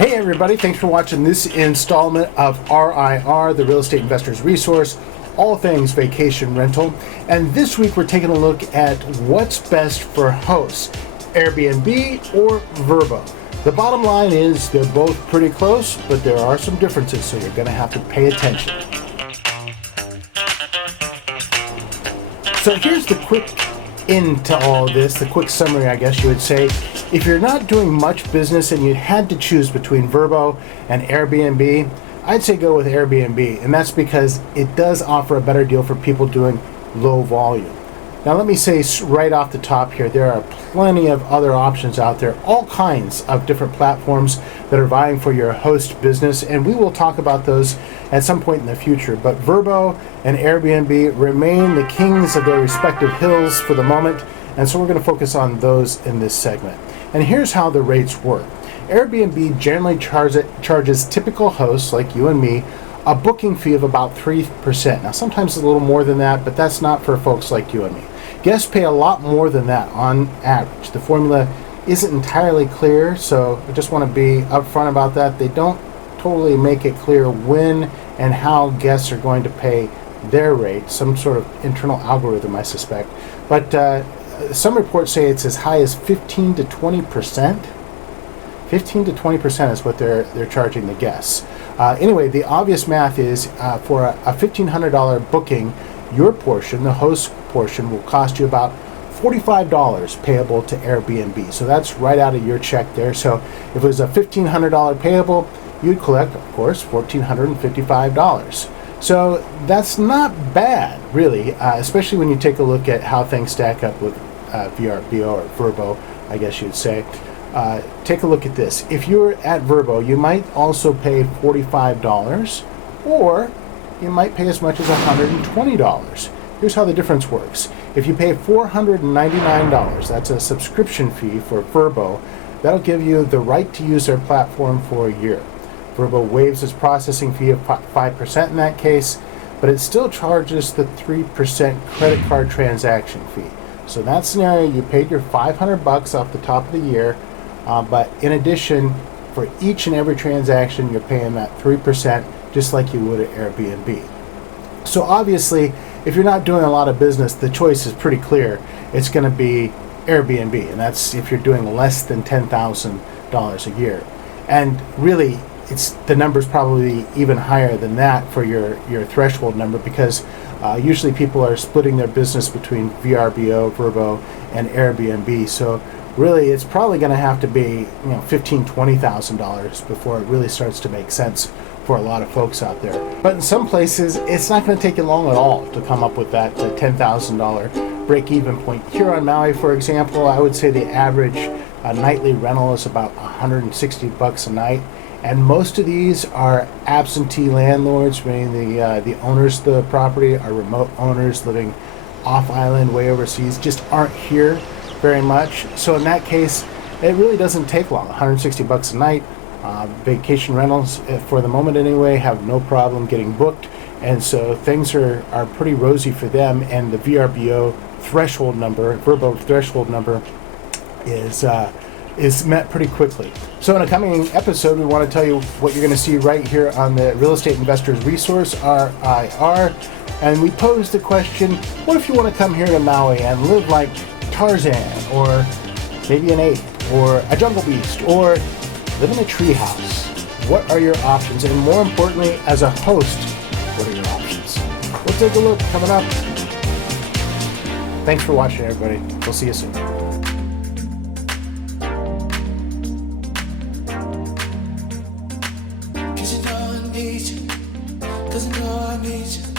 Hey everybody, thanks for watching this installment of RIR, the Real Estate Investors Resource, all things vacation rental. And this week we're taking a look at what's best for hosts, Airbnb or Vrbo. The bottom line is they're both pretty close, but there are some differences, so you're going to have to pay attention. So here's the quick into all this, the quick summary, I guess you would say. If you're not doing much business and you had to choose between Vrbo and Airbnb, I'd say go with Airbnb, and that's because it does offer a better deal for people doing low volume. Now let me say right off the top here, there are plenty of other options out there, all kinds of different platforms that are vying for your host business, and we will talk about those at some point in the future. But Vrbo and Airbnb remain the kings of their respective hills for the moment, and so we're going to focus on those in this segment. And here's how the rates work. Airbnb generally charges typical hosts like you and me a booking fee of about 3%. Now sometimes a little more than that, but that's not for folks like you and me. Guests pay a lot more than that on average. The formula isn't entirely clear, so I just want to be upfront about that. They don't totally make it clear when and how guests are going to pay their rate, some sort of internal algorithm, I suspect. But some reports say it's as high as 15 to 20%. 15 to 20% is what they're charging the guests. Anyway, the obvious math is for a $1,500 booking, your portion, the host portion, will cost you about $45 payable to Airbnb. So that's right out of your check there. So if it was a $1,500 payable, you'd collect, of course, $1,455. So that's not bad, really, especially when you take a look at how things stack up with Vrbo or Vrbo, I guess you'd say. Take a look at this. If you're at Vrbo, you might also pay $45, or you might pay as much as $120. Here's how the difference works. If you pay $499, that's a subscription fee for Vrbo, that'll give you the right to use their platform for a year. Vrbo waives its processing fee of 5% in that case, but it still charges the 3% credit card transaction fee. So in that scenario, you paid your $500 off the top of the year, but in addition, for each and every transaction, you're paying that 3% just like you would at Airbnb. So obviously, if you're not doing a lot of business, the choice is pretty clear. It's going to be Airbnb, and that's if you're doing less than $10,000 a year. And really, the number's probably even higher than that for your threshold number, because usually people are splitting their business between Vrbo, Vrbo, and Airbnb. So really, it's probably going to have to be $15,000, $20,000 before it really starts to make sense for a lot of folks out there. But in some places, it's not going to take you long at all to come up with that $10,000 break-even point. Here on Maui, for example, I would say the average nightly rental is about $160 a night. And most of these are absentee landlords, meaning the owners of the property are remote owners living off island, way overseas, just aren't here very much. So in that case, it really doesn't take long. $160 a night. Vacation rentals, for the moment anyway, have no problem getting booked, and so things are pretty rosy for them. And the Vrbo threshold number is met pretty quickly. So in a coming episode, we want to tell you what you're going to see right here on the Real Estate Investors Resource, RIR. And we pose the question, what if you want to come here to Maui and live like Tarzan, or maybe an ape, or a jungle beast, or live in a tree house? What are your options? And more importantly, as a host, what are your options? We'll take a look coming up. Thanks for watching, everybody. We'll see you soon. 'Cause you know I need you.